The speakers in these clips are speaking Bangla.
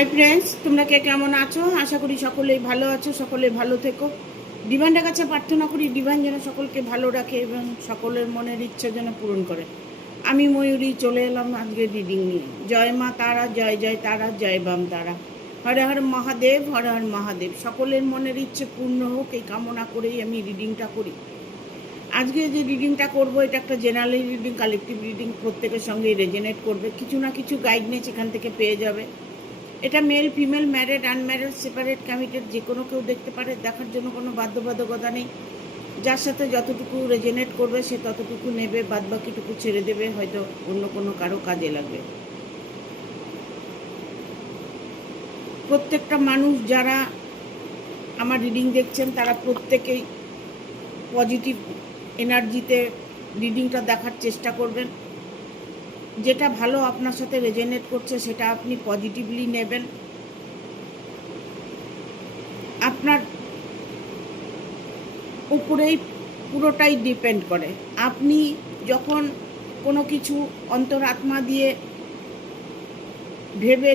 হাই ফ্রেন্ডস, তোমরা কে কেমন আছো? আশা করি সকলেই ভালো আছো, সকলে ভালো থেকো। ডিভাইনের কাছে প্রার্থনা করি ডিভাইন যেন সকলকে ভালো রাখে এবং সকলের মনের ইচ্ছা যেন পূরণ করে। আমি ময়ূরী চলে এলাম আজকে রিডিং নিয়ে। জয় মা তারা, জয় জয় তারা, জয় বাম তারা। হরে হর মহাদেব, হরে হর মহাদেব। সকলের মনের ইচ্ছে পূর্ণ হোক এই কামনা করেই আমি রিডিংটা করি। আজকে যে রিডিংটা করব এটা একটা জেনারেল রিডিং, কালেকটিভ রিডিং, প্রত্যেকের সঙ্গেই রেজোনেট করবে। কিছু না কিছু গাইডনেস এখান থেকে পেয়ে যাবে। এটা male female, married unmarried, separate committed, যে কোনো কেউ দেখতে পারে। দেখার জন্য কোনো বাধ্যবাধকতা নেই। যার সাথে যতটুকু রেজোনেট করবে সে ততটুকু নেবে, বাদবাকিটুকু ছেড়ে দেবে, হয়তো অন্য কোনো কারো কাজে লাগবে। প্রত্যেকটা মানুষ যারা আমার রিডিং দেখছেন তারা প্রত্যেকেই পজিটিভ এনার্জিতে রিডিংটা দেখার চেষ্টা করবেন। যেটা ভালো আপনার সাথে রেজোনেট করছে সেটা আপনি পজিটিভলি নেবেন। আপনার উপরেই পুরোটাই ডিপেন্ড করে। আপনি যখন কোনো কিছু অন্তরাত্মা দিয়ে ভেবে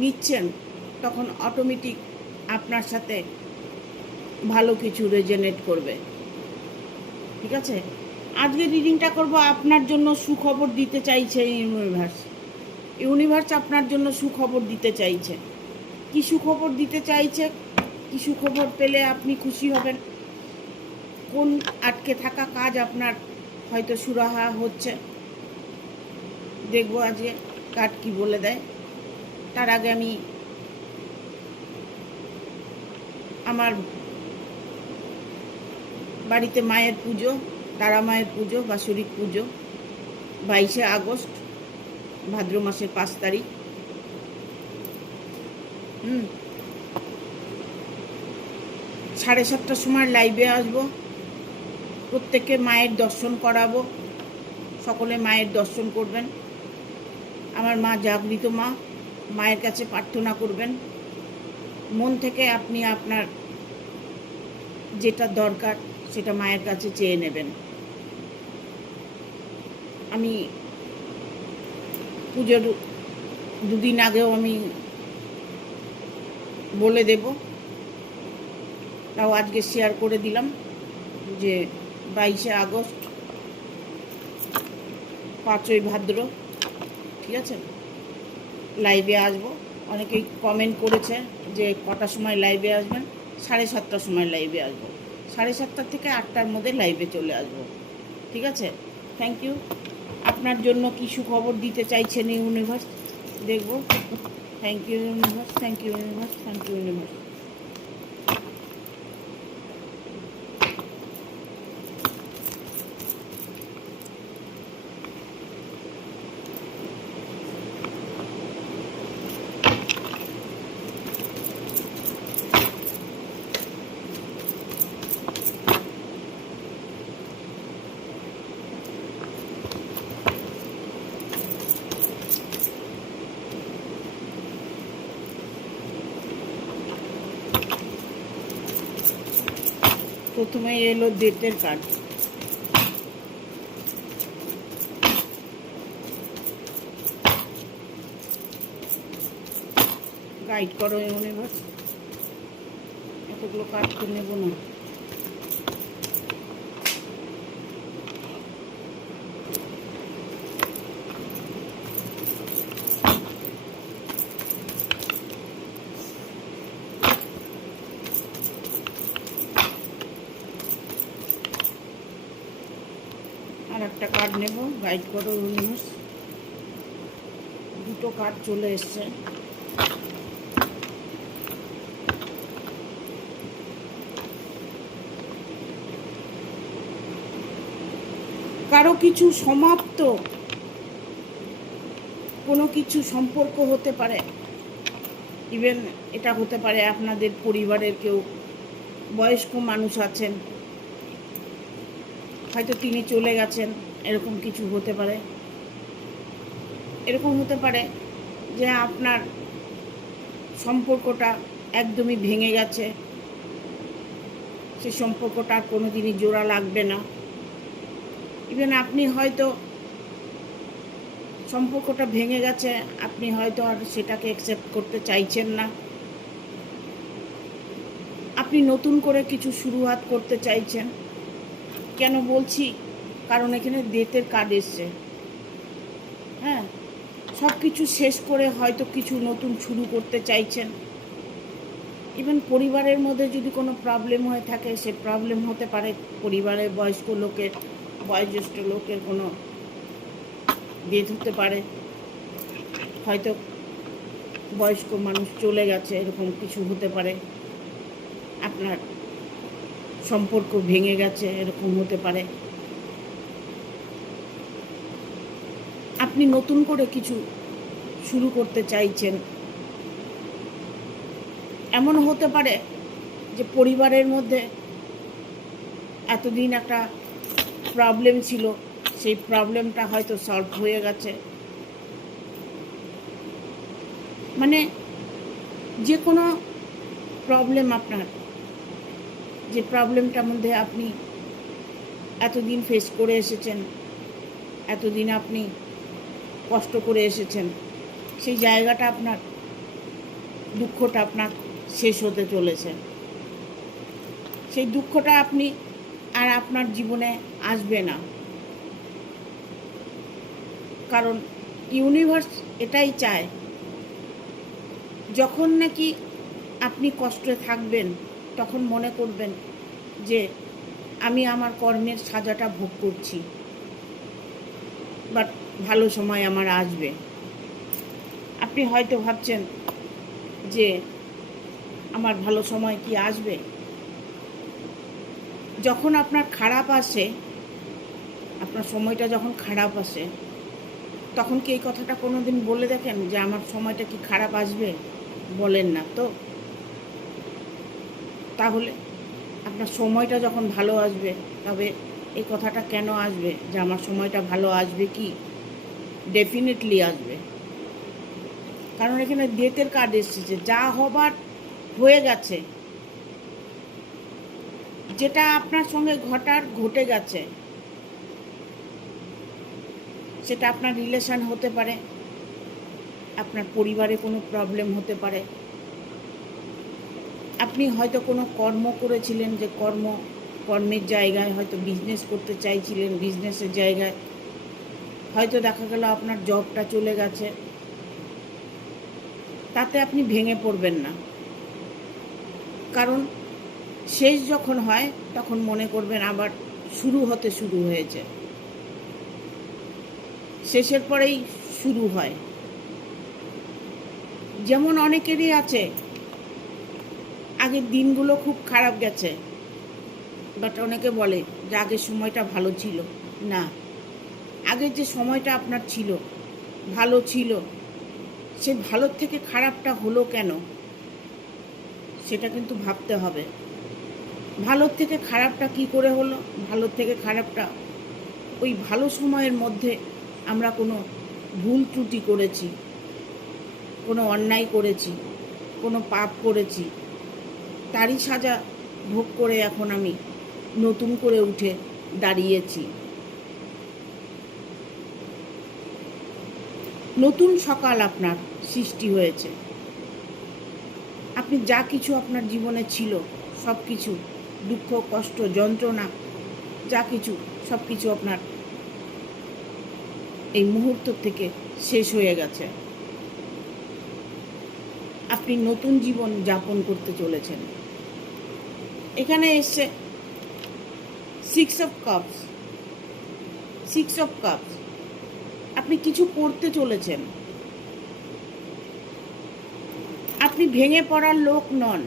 নিচ্ছেন তখন অটোমেটিক আপনার সাথে ভালো কিছু রেজোনেট করবে। ঠিক আছে, আজকে রিডিংটা করব আপনার জন্য সুখবর দিতে চাইছে ইউনিভার্স আপনার জন্য সুখবর দিতে চাইছে। কি সুখবর দিতে চাইছে, কি সুখবর পেলে আপনি খুশি হবেন, কোন আটকে থাকা কাজ আপনার হয়তো সুরাহা হচ্ছে, দেখবো আজকে কার্ড কি বলে দেয়। তার আগে আমি আমার বাড়িতে মায়ের পুজো, তারা মায়ের পুজো, বাৎসরিক পুজো 22শে আগস্ট, ভাদ্র মাসের 5 তারিখ। 7:30টার সময় লাইভে আসবো। প্রত্যেকে মায়ের দর্শন করাবো, সকলে মায়ের দর্শন করবেন। আমার মা জাগৃত মা, মায়ের কাছে প্রার্থনা করবেন। মন থেকে আপনি আপনার যেটা দরকার সেটা মায়ের কাছে চেয়ে নেবেন। আমি পুজোর 2 দিন আগেও আমি বলে দেব, তাও আজকে শেয়ার করে দিলাম যে 22শে আগস্ট, 5ই ভাদ্র, ঠিক আছে, লাইভে আসবো। অনেকেই কমেন্ট করেছে যে কটার সময় লাইভে আসবেন। 7:30টার সময় লাইভে আসবো। 7:30 থেকে 8টার মধ্যে লাইভে চলে আসবো। ঠিক আছে, থ্যাংক ইউ। আপনার জন্য কি সুখবর দিতে চাইছেন ইউনিভার্স দেখব। Thank you universe, thank you universe, thank you universe. প্রথমে এলো ডেটের কার্ড। গাইড করো ইউনিভার্স, এতগুলো কার্ড তো নেব না। আর একটা কার্ড নেব, গাইড করো ইউনিভার্স। 2টো কার্ড চলে এসছে। কারো কিছু সমাপ্ত কোনো কিছু সম্পর্ক হতে পারে। ইভেন এটা হতে পারে আপনাদের পরিবারের কেউ বয়স্ক মানুষ আছেন, হয়তো তিনি চলে গেছেন, এরকম কিছু হতে পারে। এরকম হতে পারে যে আপনার সম্পর্কটা একদমই ভেঙে গেছে, সে সম্পর্কটা আর কোনো দিনই জোড়া লাগবে না। ইভেন আপনি হয়তো সম্পর্কটা ভেঙে গেছে, আপনি হয়তো আর সেটাকে অ্যাকসেপ্ট করতে চাইছেন না। আপনি নতুন করে কিছু শুরুয়াত করতে চাইছেন। কেন বলছি? কারণ এখানে ডেথের কার্ড এসছে। হ্যাঁ, সব কিছু শেষ করে হয়তো কিছু নতুন শুরু করতে চাইছেন। ইভেন পরিবারের মধ্যে যদি কোনো প্রবলেম হয়ে থাকে, সে প্রবলেম হতে পারে পরিবারের বয়োজ্যেষ্ঠ লোকের কোনো ডেথ হতে পারে, হয়তো বয়স্ক মানুষ চলে গেছে, এরকম কিছু হতে পারে। আপনার সম্পর্ক ভেঙে গেছে, এরকম হতে পারে। আপনি নতুন করে কিছু শুরু করতে চাইছেন। এমন হতে পারে যে পরিবারের মধ্যে এতদিন একটা প্রবলেম ছিল, সেই প্রবলেমটা হয়তো সলভ হয়ে গেছে। মানে যে কোনো প্রবলেম আপনার, যে প্রবলেমটার মধ্যে আপনি এতদিন ফেস করে এসেছেন, এতদিন আপনি কষ্ট করে এসেছেন, সেই জায়গাটা আপনার, দুঃখটা আপনার শেষ হতে চলেছে। সেই দুঃখটা আপনি আর আপনার জীবনে আসবে না। কারণ ইউনিভার্স এটাই চায়, যখন নাকি আপনি কষ্টে থাকবেন তখন মনে করবেন যে আমি আমার কর্মের সাজাটা ভোগ করছি, বাট ভালো সময় আমার আসবে। আপনি হয়তো ভাবছেন যে আমার ভালো সময় কি আসবে? যখন আপনার খারাপ আসে, আপনার সময়টা যখন খারাপ আসে, তখন কি এই কথাটা কোনো দিন বলে দেখেন যে আমার সময়টা কি খারাপ আসবে? বলেন না তো। তাহলে আপনার সময়টা যখন ভালো আসবে, তবে এই কথাটা কেন আসবে যে আমার সময়টা ভালো আসবে? কি ডেফিনেটলি আসবে। কারণ এখানে ডেথের কার্ড এসেছে, যা হবার হয়ে গেছে, যেটা আপনার সঙ্গে ঘটে গেছে। সেটা আপনার রিলেশন হতে পারে, আপনার পরিবারে কোনো প্রবলেম হতে পারে, আপনি হয়তো কোনো কর্ম করেছিলেন, যে কর্মের জায়গায় হয়তো বিজনেস করতে চাইছিলেন, বিজনেসের জায়গায় হয়তো দেখা গেল আপনার জবটা চলে গেছে। তাতে আপনি ভেঙে পড়বেন না, কারণ শেষ যখন হয় তখন মনে করবেন আবার শুরু হয়েছে। শেষের পরেই শুরু হয়। যেমন অনেকেরই আছে আগের দিনগুলো খুব খারাপ গেছে, বাট অনেকে বলে যে আগের সময়টা ভালো ছিল। না, আগের যে সময়টা আপনার ছিল, ভালো ছিল, সে ভালোর থেকে খারাপটা হলো কেন সেটা কিন্তু ভাবতে হবে। ভালোর থেকে খারাপটা কি করে হলো? ভালোর থেকে খারাপটা ওই ভালো সময়ের মধ্যে আমরা কোনো ভুল ত্রুটি করেছি, কোনো অন্যায় করেছি, কোনো পাপ করেছি, তারই সাজা ভোগ করে এখন আমি নতুন করে উঠে দাঁড়িয়েছি। নতুন সকাল আপনার সৃষ্টি হয়েছে। আপনি যা কিছু আপনার জীবনে ছিল, সব কিছু দুঃখ, কষ্ট, যন্ত্রণা, যা কিছু, সব কিছু আপনার এই মুহূর্ত থেকে শেষ হয়ে গেছে। আপনি নতুন জীবন যাপন করতে চলেছেন। এখানে এসছে 6 অফ কাপস। 6 অফ কাপস, আপনি কিছু করতে চলেছেন। আপনি ভেঙে পড়ার লোক নন।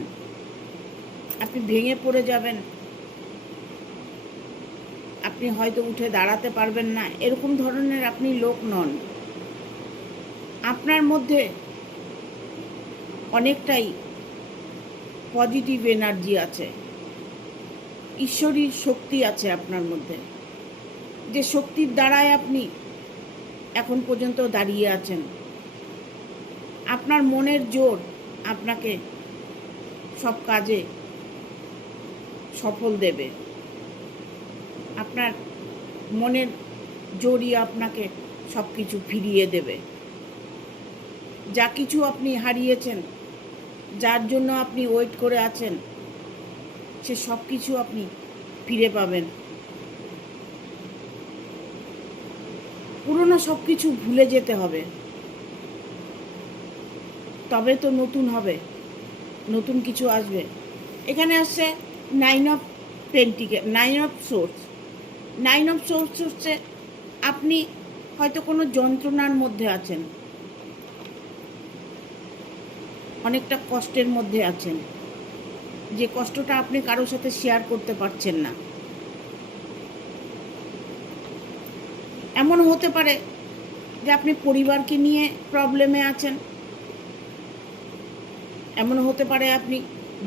আপনি ভেঙে পড়ে যাবেন, আপনি হয়তো উঠে দাঁড়াতে পারবেন না, এরকম ধরনের আপনি লোক নন। আপনার মধ্যে অনেকটাই পজিটিভ এনার্জি আছে, ঈশ্বরী শক্তি আছে আপনার মধ্যে, যে শক্তির দ্বারায় আপনি এখন পর্যন্ত দাঁড়িয়ে আছেন। আপনার মনের জোর আপনাকে সব কাজে সফল দেবে। আপনার মনের জোরই আপনাকে সব কিছু ফিরিয়ে দেবে। যা কিছু আপনি হারিয়েছেন, যার জন্য আপনি ওয়েট করে আছেন, সে সব কিছু আপনি ফিরে পাবেন। পুরনো সব কিছু ভুলে যেতে হবে, তবে তো নতুন হবে, নতুন কিছু আসবে। এখানে আসছে 9 অফ সোর্স। 9 অফ সোর্স হচ্ছে আপনি হয়তো কোনো যন্ত্রণার মধ্যে আছেন, অনেকটা কষ্টের মধ্যে আছেন, যে কষ্টটা আপনি কারোর সাথে শেয়ার করতে পারছেন না। এমন হতে পারে যে আপনি পরিবারকে নিয়ে প্রবলেমে আছেন, এমন হতে পারে আপনি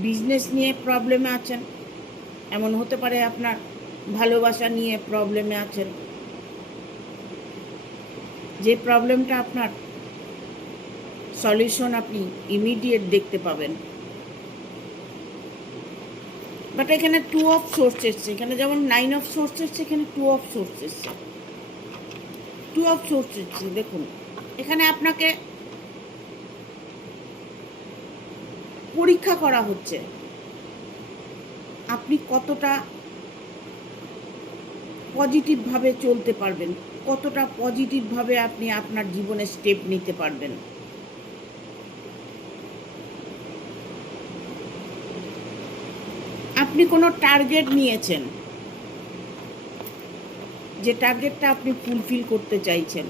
বিজনেস নিয়ে প্রবলেমে আছেন, এমন হতে পারে আপনার ভালোবাসা নিয়ে প্রবলেমে আছেন। যে প্রবলেমটা আপনার সলিউশন আপনি ইমিডিয়েট দেখতে পাবেন। বাট এখানে 2 অফ সোর্স এসছে, এখানে যেমন 9 অফ সোর্স এসছে, এখানে 2 অফ সোর্স এসছে। 2 অফ সোর্স এসছে, দেখুন এখানে আপনাকে পরীক্ষা করা হচ্ছে আপনি কতটা পজিটিভভাবে চলতে পারবেন, কতটা পজিটিভভাবে আপনি আপনার জীবনে স্টেপ নিতে পারবেন। আপনি কোনো টার্গেট নিয়েছেন, যে টার্গেটটা আপনি ফুলফিল করতে চাইছেন,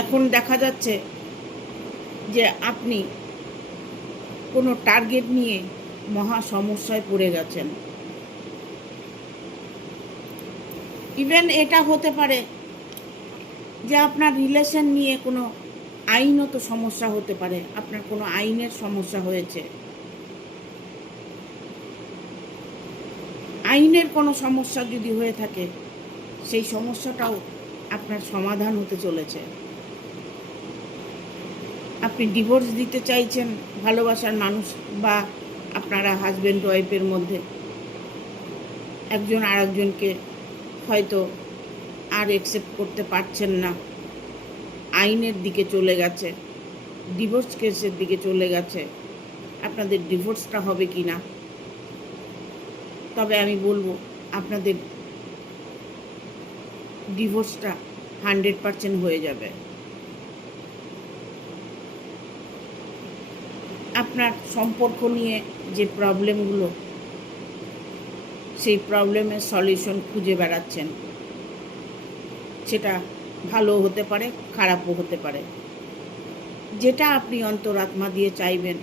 এখন দেখা যাচ্ছে যে আপনি কোনো টার্গেট নিয়ে মহা সমস্যায় পড়ে গেছেন। ইভেন এটা হতে পারে যে আপনার রিলেশন নিয়ে কোনো আইনত সমস্যা হতে পারে, আপনার কোনো আইনের সমস্যা হয়েছে, আইনের কোনো সমস্যা যদি হয়ে থাকে সেই সমস্যাটাও আপনার সমাধান হতে চলেছে। আপনি ডিভোর্স দিতে চাইছেন ভালোবাসার মানুষ বা আপনারা হাজব্যান্ড ওয়াইফের মধ্যে, একজন আরেকজনকে হয়তো আর অ্যাকসেপ্ট করতে পারছেন না, আইনের দিকে চলে গেছে, ডিভোর্স কেসের দিকে চলে গেছে। আপনাদের ডিভোর্সটা হবে কি না, তবে আমি বলবো আপনাদের ডিভোর্সটা 100% হয়ে যাবে। আপনার সম্পর্ক নিয়ে যে প্রবলেমগুলো, সেই প্রবলেমের সলিউশন খুঁজে বেড়াচ্ছেন, সেটা ভালো হতে পারে, খারাপও হতে পারে। যেটা আপনি অন্তরাত্মা দিয়ে চাইবেন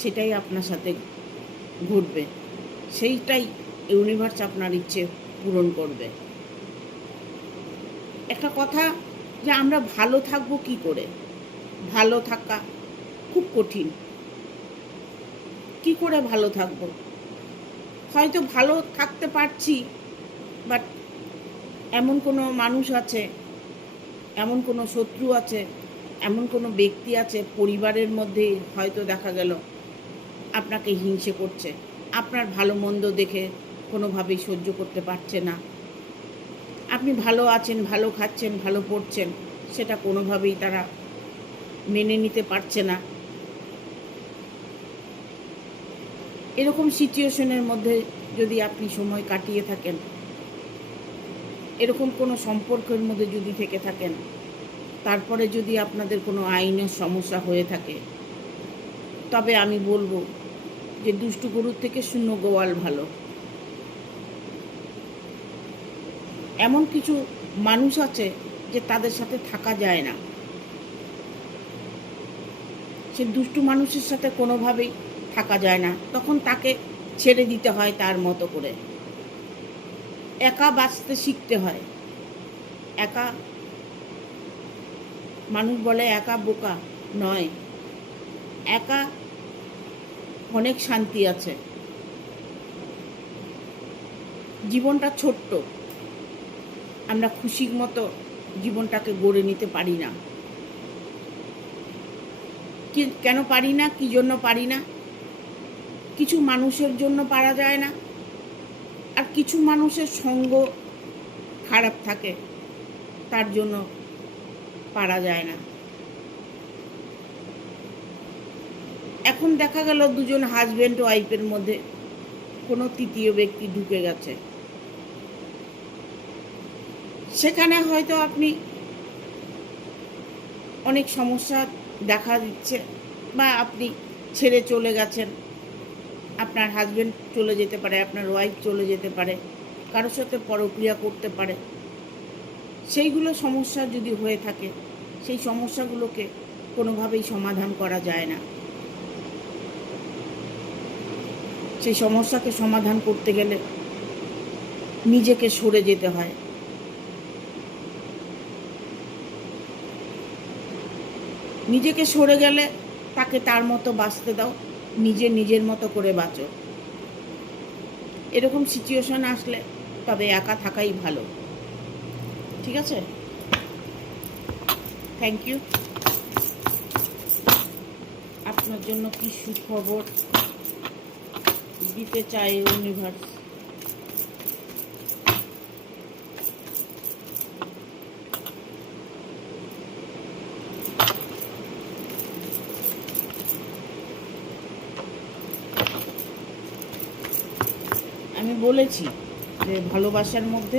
সেটাই আপনার সাথে ঘটবে, সেইটাই ইউনিভার্স আপনার ইচ্ছে পূরণ করবে। একটা কথা যে আমরা ভালো থাকবো কি করে, ভালো থাকা খুব কঠিন। কি করে ভালো থাকবো? হয়তো ভালো থাকতে পারছি, বাট এমন কোনো মানুষ আছে, এমন কোনো শত্রু আছে, এমন কোনো ব্যক্তি আছে পরিবারের মধ্যে হয়তো দেখা গেল আপনাকে হিংসে করছে, আপনার ভালো মন্দ দেখে কোনোভাবেই সহ্য করতে পারছে না। আপনি ভালো আছেন, ভালো খাচ্ছেন, ভালো পড়ছেন, সেটা কোনোভাবেই তারা মেনে নিতে পারছে না। এরকম সিচুয়েশনের মধ্যে যদি আপনি সময় কাটিয়ে থাকেন, এরকম কোনো সম্পর্কের মধ্যে যদি থেকে থাকেন, তারপরে যদি আপনাদের কোনো আইনের সমস্যা হয়ে থাকে, তবে আমি বলবো যে দুষ্টু গরুর থেকে শূন্য গোয়াল ভালো। এমন কিছু মানুষ আছে যে তাদের সাথে থাকা যায় না, সে দুষ্টু মানুষের সাথে কোনোভাবেই থাকা যায় না, তখন তাকে ছেড়ে দিতে হয় তার মতো করে। একা বাঁচতে শিখতে হয়। একা মানুষ বলে একা বোকা, নয়, একা অনেক শান্তি আছে। জীবনটা ছোট্ট, আমরা খুশির মতো জীবনটাকে গড়ে নিতে পারি না। কেন পারি না, কি জন্য পারি না? কিছু মানুষের জন্য পারা যায় না, আর কিছু মানুষের সঙ্গ খারাপ থাকে, তার জন্য পারা যায় না। এখন দেখা গেল দুজন হাজব্যান্ড ওয়াইফের মধ্যে কোনো তৃতীয় ব্যক্তি ঢুকে গেছে। সেখানে হয়তো আপনি অনেক সমস্যা দেখা দিচ্ছে, বা আপনি ছেড়ে চলে গেছেন, আপনার হাজব্যান্ড চলে যেতে পারে, আপনার ওয়াইফ চলে যেতে পারে, কারোর সাথে পরক্রিয়া করতে পারে। সেইগুলো সমস্যা যদি হয়ে থাকে, সেই সমস্যাগুলোকে কোনোভাবেই সমাধান করা যায় না। সেই সমস্যাকে সমাধান করতে গেলে নিজেকে সরে যেতে হয়। নিজেকে সরে গেলে তাকে তার মতো বাঁচতে দাও, নিজের মতো করে বাঁচো। এরকম সিচুয়েশন আসলে তবে একা থাকাই ভালো। ঠিক আছে? Thank you. আপনার জন্য কি সুখবর দিতে চাই ইউনিভার্স? আমি বলেছি যে ভালোবাসার মধ্যে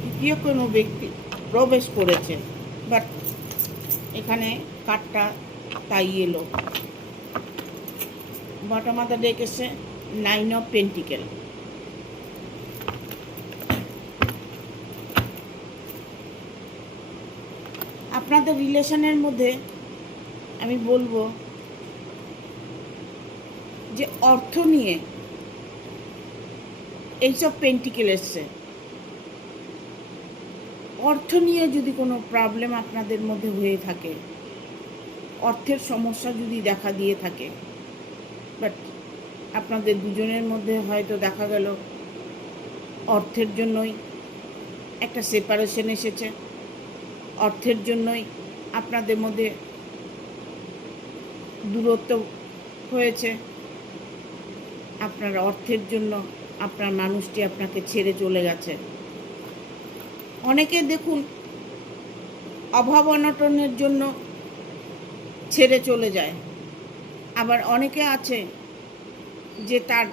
তৃতীয় কোনো ব্যক্তি প্রবেশ করেছে, বাট এখানে কার্ডটা তাই এলো। বটম অফ দ্য ডেক এসে 9 অফ পেন্টিকেল। আপনাদের রিলেশনের মধ্যে আমি বলবো যে অর্থ নিয়ে এইসব পেন্টিকেল এসছে। অর্থ নিয়ে যদি কোনো প্রবলেম আপনাদের মধ্যে হয়ে থাকে, অর্থের সমস্যা যদি দেখা দিয়ে থাকে, বাট আপনাদের দুজনের মধ্যে হয়তো দেখা গেল অর্থের জন্যই একটা সেপারেশন এসেছে, অর্থের জন্যই আপনাদের মধ্যে দূরত্ব হয়েছে, আপনার অর্থের জন্য আপনার মানুষটি আপনাকে ছেড়ে চলে গেছে। অনেকে দেখুন অভাব অনটনের জন্য ছেড়ে চলে যায়, আবার অনেকে আছে যে তার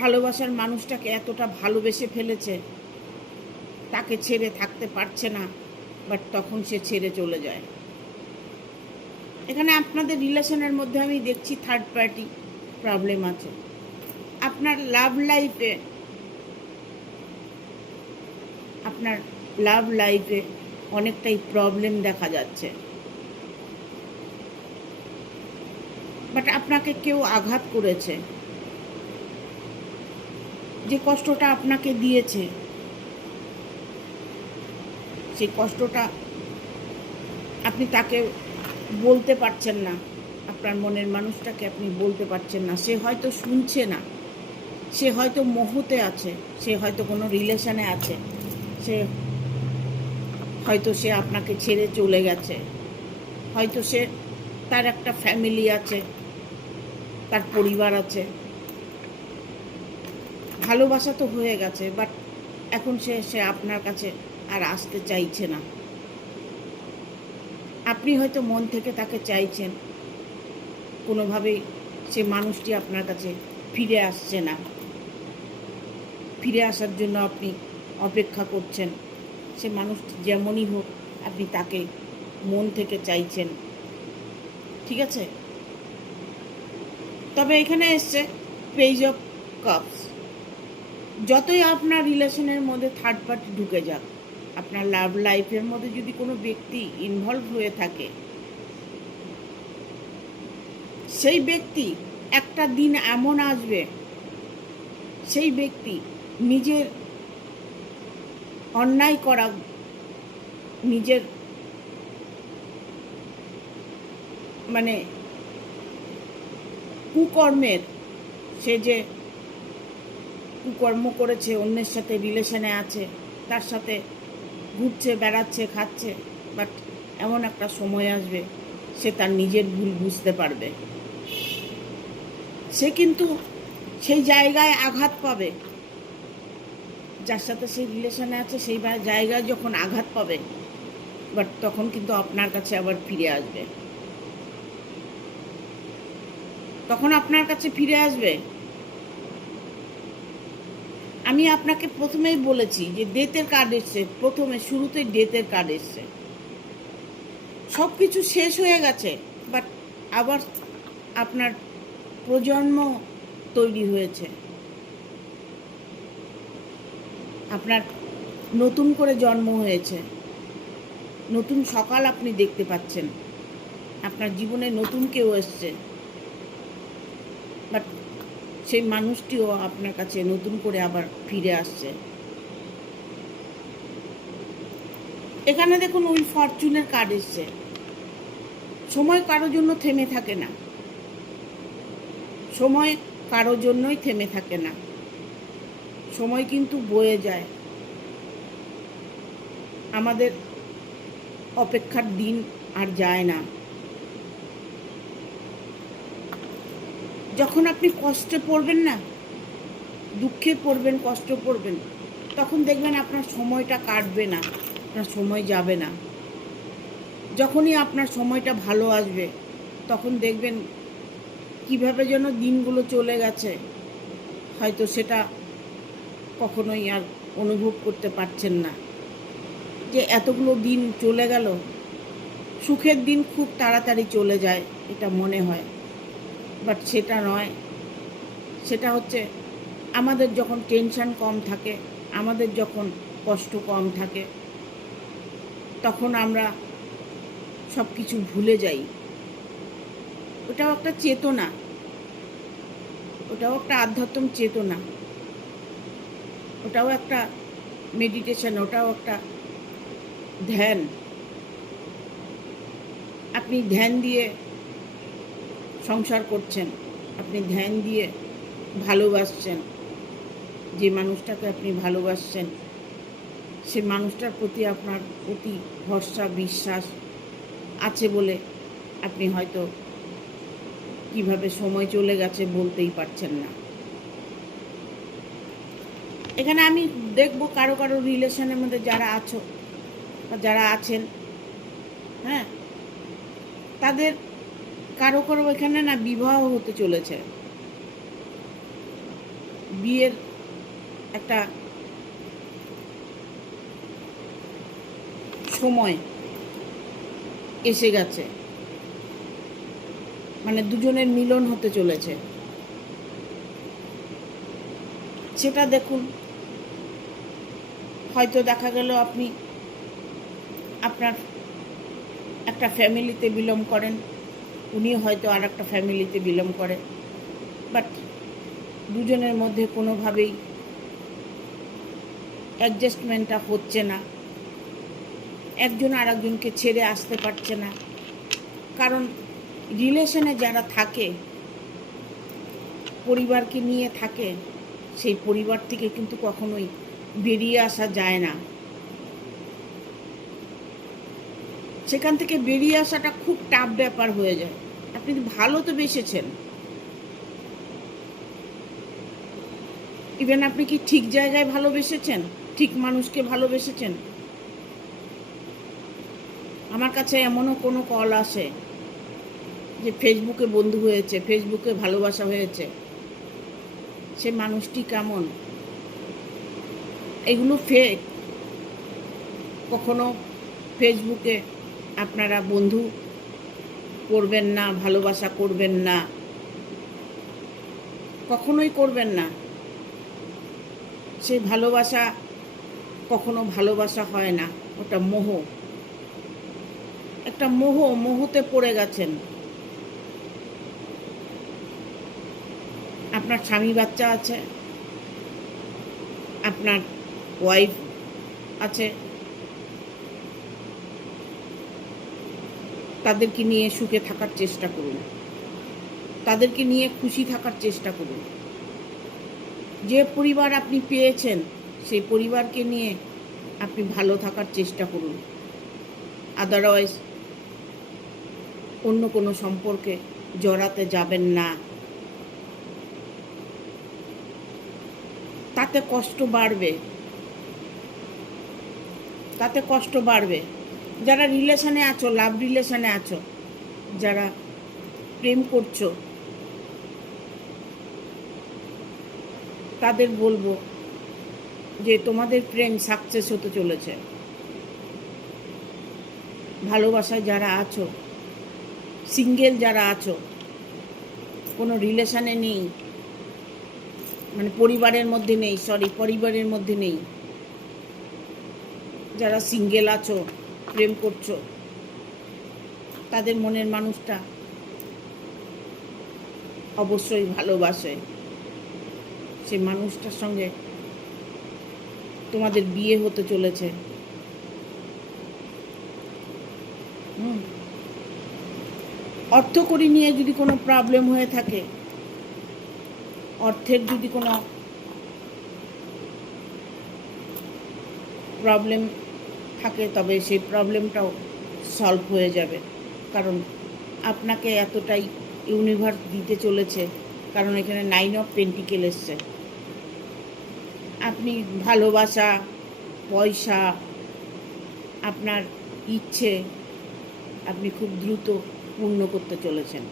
ভালোবাসার মানুষটাকে এতটা ভালোবেসে ফেলেছে, তাকে ছেড়ে থাকতে পারছে না, বাট তখন সে ছেড়ে চলে যায়। এখানে আপনাদের রিলেশনের মধ্যে আমি দেখছি থার্ড পার্টি প্রবলেম আছে। আপনার লাভ লাইফে অনেকটাই প্রবলেম দেখা যাচ্ছে, বাট আপনাকে কেউ আঘাত করেছে, যে কষ্টটা আপনাকে দিয়েছে, সেই কষ্টটা আপনি তাকে বলতে পারছেন না, আপনার মনের মানুষটাকে আপনি বলতে পারছেন না। সে হয়তো শুনছে না, সে হয়তো মোহতে আছে, সে হয়তো কোনো রিলেশনে আছে, সে আপনাকে ছেড়ে চলে গেছে, হয়তো সে তার একটা ফ্যামিলি আছে, তার পরিবার আছে, ভালোবাসা তো হয়ে গেছে, বাট এখন সে আপনার কাছে আর আসতে চাইছে না। আপনি হয়তো মন থেকে তাকে চাইছেন, কোনোভাবেই সে মানুষটি আপনার কাছে ফিরে আসছে না। ফিরে আসার জন্য আপনি অপেক্ষা করছেন, সে মানুষটি যেমনই হোক আপনি তাকে মন থেকে চাইছেন। ঠিক আছে? তবে এখানে এসছে পেজ অফ কাপস। যতই আপনার রিলেশনের মধ্যে থার্ড পার্টি ঢুকে যাক, আপনার লাভ লাইফের মধ্যে যদি কোনো ব্যক্তি ইনভলভ হয়ে থাকে, সেই ব্যক্তি একটা দিন এমন আসবে, সেই ব্যক্তি নিজের অন্যায় করা, নিজের মানে কুকর্মের, সে যে কুকর্ম করেছে, অন্যের সাথে রিলেশনে আছে, তার সাথে ঘুরছে, বেড়াচ্ছে, খাচ্ছে, বাট এমন একটা সময় আসবে সে তার নিজের ভুল বুঝতে পারবে। সে কিন্তু সেই জায়গায় আঘাত পাবে, যার সাথে সেই রিলেশনে আছে সেই জায়গায় যখন আঘাত পাবে, বাট তখন কিন্তু আপনার কাছে আবার ফিরে আসবে, তখন আপনার কাছে ফিরে আসবে। আমি আপনাকে প্রথমেই বলেছি যে ডেথের কার্ড এসছে, প্রথমে শুরুতে ডেথের কার্ড এসছে। সব কিছু শেষ হয়ে গেছে, বাট আবার আপনার প্রজন্ম তৈরি হয়েছে, আপনার নতুন করে জন্ম হয়েছে, নতুন সকাল আপনি দেখতে পাচ্ছেন, আপনার জীবনে নতুন কেউ এসছে, বাট সেই মানুষটিও আপনার কাছে নতুন করে আবার ফিরে আসছে। এখানে দেখুন ওই ফরচুনের কার্ড এসছে। সময় কারোর জন্য থেমে থাকে না, সময় কারোর জন্যই থেমে থাকে না, সময় কিন্তু বয়ে যায়। আমাদের অপেক্ষার দিন আর যায় না। যখন আপনি কষ্টে পড়বেন না, দুঃখে পড়বেন, কষ্ট পড়বেন, তখন দেখবেন আপনার সময়টা কাটবে না, আপনার সময় যাবে না। যখনই আপনার সময়টা ভালো আসবে, তখন দেখবেন কিভাবে যেন দিনগুলো চলে গেছে, হয়তো সেটা কখনোই আর অনুভব করতে পারছেন না যে এতগুলো দিন চলে গেল। সুখের দিন খুব তাড়াতাড়ি চলে যায় এটা মনে হয়, বাট সেটা নয়। সেটা হচ্ছে আমাদের যখন টেনশন কম থাকে, আমাদের যখন কষ্ট কম থাকে, তখন আমরা সব কিছু ভুলে যাই। ওটাও একটা চেতনা, ওটাও একটা আধ্যাত্মিক চেতনা, ওটাও একটা মেডিটেশন, ওটাও একটা ধ্যান। আপনি ধ্যান দিয়ে সংসার করছেন, আপনি ধ্যান দিয়ে ভালোবাসছেন, যে মানুষটাকে আপনি ভালোবাসছেন সে মানুষটার প্রতি আপনার অতি ভরসা বিশ্বাস আছে বলে আপনি হয়তো কিভাবে সময় চলে গেছে বলতেই পারছেন না। এখানে আমি দেখব কারো কারো রিলেশনের মধ্যে যারা আছো বা যারা আছেন, হ্যাঁ, তাদের কারো কারো এখানে না বিবাহ হতে চলেছে, বিয়ের একটা সময় এসে গেছে, মানে দুজনের মিলন হতে চলেছে। সেটা দেখুন, হয়তো দেখা গেল আপনি আপনার একটা ফ্যামিলিতে বিলং করেন, উনি হয়তো আর একটা ফ্যামিলিতে বিলং করে, বাট দুজনের মধ্যে কোনোভাবেই অ্যাডজাস্টমেন্টটা হচ্ছে না, একজন আর একজনকে ছেড়ে আসতে পারছে না। কারণ রিলেশনে যারা থাকে, পরিবারকে নিয়ে থাকে, সেই পরিবার থেকে কিন্তু কখনোই বেরিয়ে আসা যায় না। সেখান থেকে বেরিয়ে আসাটা খুব টাফ ব্যাপার হয়ে যায়। আপনি ভালো তো বেসেছেন, ইভেন আপনি কি ঠিক জায়গায় ভালোবেসেছেন, ঠিক মানুষকে ভালোবেসেছেন? আমার কাছে এমনও কোনো কল আসে যে ফেসবুকে বন্ধু হয়েছে, ফেসবুকে ভালোবাসা হয়েছে, সে মানুষটি কেমন, এগুলো ফেক। কখনো ফেসবুকে আপনারা বন্ধু করবেন না, ভালোবাসা করবেন না, কখনোই করবেন না। সেই ভালোবাসা কখনো ভালোবাসা হয় না, ওটা মোহ, একটা মোহতে পড়ে গেছেন। আপনার স্বামী বাচ্চা আছে, আপনার ওয়াইফ আছে, তাদেরকে নিয়ে সুখে থাকার চেষ্টা করুন, তাদেরকে নিয়ে খুশি থাকার চেষ্টা করুন। যে পরিবার আপনি পেয়েছেন সেই পরিবারকে নিয়ে আপনি ভালো থাকার চেষ্টা করুন। আদারওয়াইজ অন্য কোনো সম্পর্কে জড়াতে যাবেন না। তাতে কষ্ট বাড়বে, তাতে কষ্ট বাড়বে। যারা রিলেশনে আছো, লাভ রিলেশনে আছো, যারা প্রেম করছো, তাদের বলবো যে তোমাদের প্রেম সাকসেস হতে চলেছে। ভালোবাসায় যারা আছো, সিঙ্গেল যারা আছো, কোনো রিলেশনে নেই, মানে পরিবারের মধ্যে নেই, পরিবারের মধ্যে নেই, যারা সিঙ্গেল আছো, প্রেম করছো, তাদের মনের মানুষটা অবশ্যই ভালোবাসে। সে মানুষটার সঙ্গে তোমাদের বিয়ে হতে চলেছে। অর্থকড়ি নিয়ে যদি কোনো প্রবলেম হয়ে থাকে, অর্থের যদি কোনো প্রবলেম থাকে, তবে সেই প্রবলেমটাও সলভ হয়ে যাবে। কারণ আপনাকে এতটাই ইউনিভার্স দিতে চলেছে, কারণ এখানে 9 অফ পেন্টিকেল এসছে। আপনি ভালোবাসা, পয়সা, আপনার ইচ্ছে আপনি খুব দ্রুত পূর্ণ করতে চলেছেন।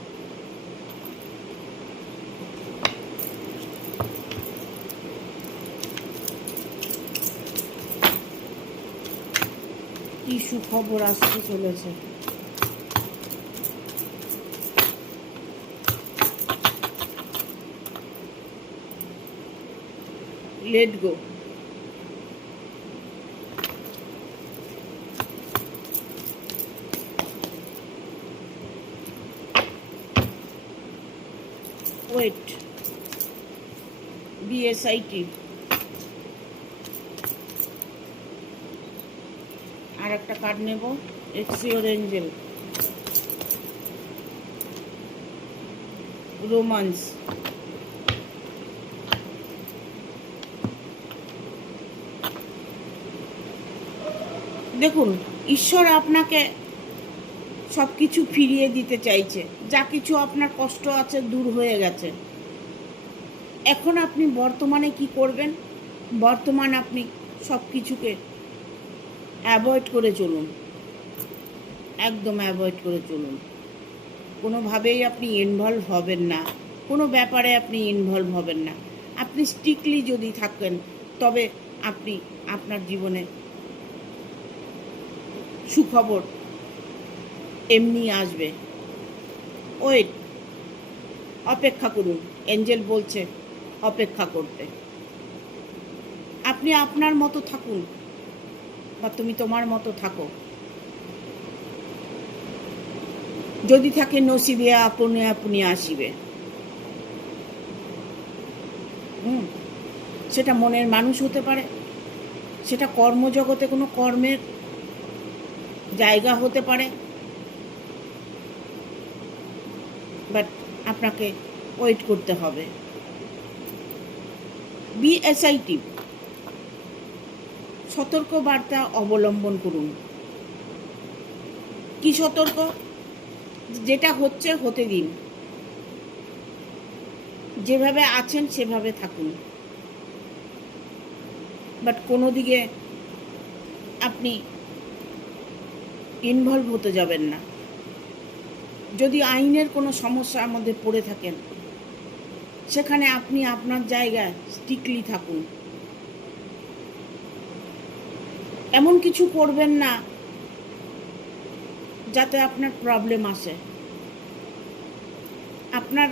কি সুখবর আসতে চলেছে। Let go. Wait, BSIT। আর একটা কার্ড নেব, এক্সিওর এঞ্জেল, রোমান্স। দেখুন, ঈশ্বর আপনাকে সব কিছু ফিরিয়ে দিতে চাইছে। যা কিছু আপনার কষ্ট আছে দূর হয়ে গেছে। এখন আপনি বর্তমানে কি করবেন? বর্তমান আপনি সব কিছুকে অ্যাভয়েড করে চলুন, একদম অ্যাভয়েড করে চলুন। কোনোভাবেই আপনি ইনভলভ হবেন না, কোনো ব্যাপারে আপনি ইনভলভ হবেন না। আপনি স্ট্রিক্টলি যদি থাকেন, তবে আপনি আপনার জীবনে সুখবর এমনি আসবে। ওয়েট, অপেক্ষা করুন। এঞ্জেল বলছে অপেক্ষা করতে। আপনি আপনার মতো থাকুন, বা তুমি তোমার মতো থাকো। যদি থাকে নসিবে আপনি আপনি আসিবে। সেটা মনের মানুষ হতে পারে, সেটা কর্মজগতে কোনো কর্মের জায়গা হতে পারে, বাট আপনাকে ওয়েট করতে হবে। BSIT, সতর্ক বার্তা অবলম্বন করুন। কি সতর্ক? যেটা হচ্ছে হতে দিন, যেভাবে আছেন সেভাবে থাকুন, বাট কোনো দিকে আপনি ইনভলভ হতে যাবেন না। যদি আইনের কোনো সমস্যার মধ্যে পড়ে থাকেন, সেখানে আপনি আপনার জায়গায় স্ট্রিক্টলি থাকুন। এমন কিছু করবেন না যাতে আপনার প্রবলেম আসে। আপনার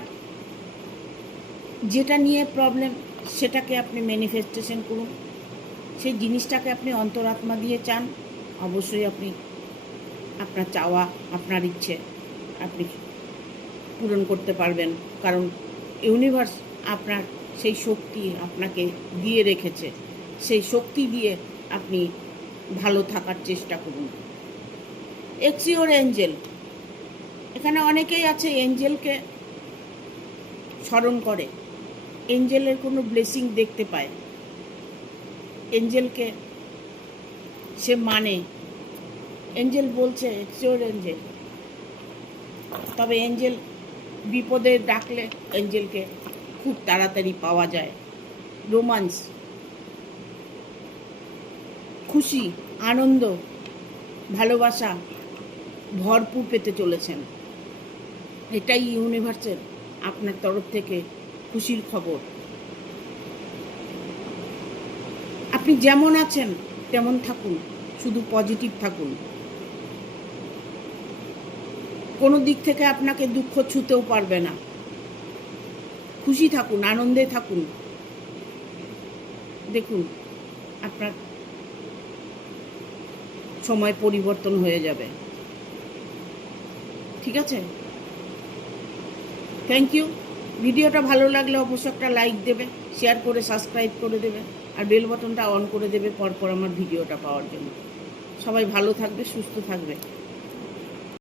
যেটা নিয়ে প্রবলেম, সেটাকে আপনি ম্যানিফেস্টেশন করুন। সেই জিনিসটাকে আপনি অন্তরাত্মা দিয়ে চান, অবশ্যই আপনি আপনার চাওয়া, আপনার ইচ্ছে আপনি পূরণ করতে পারবেন। কারণ ইউনিভার্স আপনার সেই শক্তি আপনাকে দিয়ে রেখেছে। সেই শক্তি দিয়ে আপনি ভালো থাকার চেষ্টা করুন। এক্সিওর এঞ্জেল, এখানে অনেকেই আছে এঞ্জেলকে স্মরণ করে, এঞ্জেলের কোনো ব্লেসিং দেখতে পায়, এঞ্জেলকে সে মানে। এঞ্জেল বলছে এক্সিওর এঞ্জেল, তবে এঞ্জেল বিপদে ডাকলে এঞ্জেলকে খুব তাড়াতাড়ি পাওয়া যায়। রোমান্স, খুশি, আনন্দ, ভালোবাসা ভরপুর পেতে চলেছেন। এটাই ইউনিভার্সের আপনার তরফ থেকে খুশির খবর। আপনি যেমন আছেন তেমন থাকুন, শুধু পজিটিভ থাকুন। কোনো দিক থেকে আপনাকে দুঃখ ছুঁতেও পারবে না। খুশি থাকুন, আনন্দে থাকুন। দেখুন আপনার সময় পরিবর্তন হয়ে যাবে। ঠিক আছে? Thank you. ভিডিওটা ভালো লাগলে অবশ্যই একটা লাইক দেবে, শেয়ার করে সাবস্ক্রাইব করে দেবে, আর বেল বাটনটা অন করে দেবে পরপর আমার ভিডিওটা পাওয়ার জন্য। সবাই ভালো থাকবে, সুস্থ থাকবে।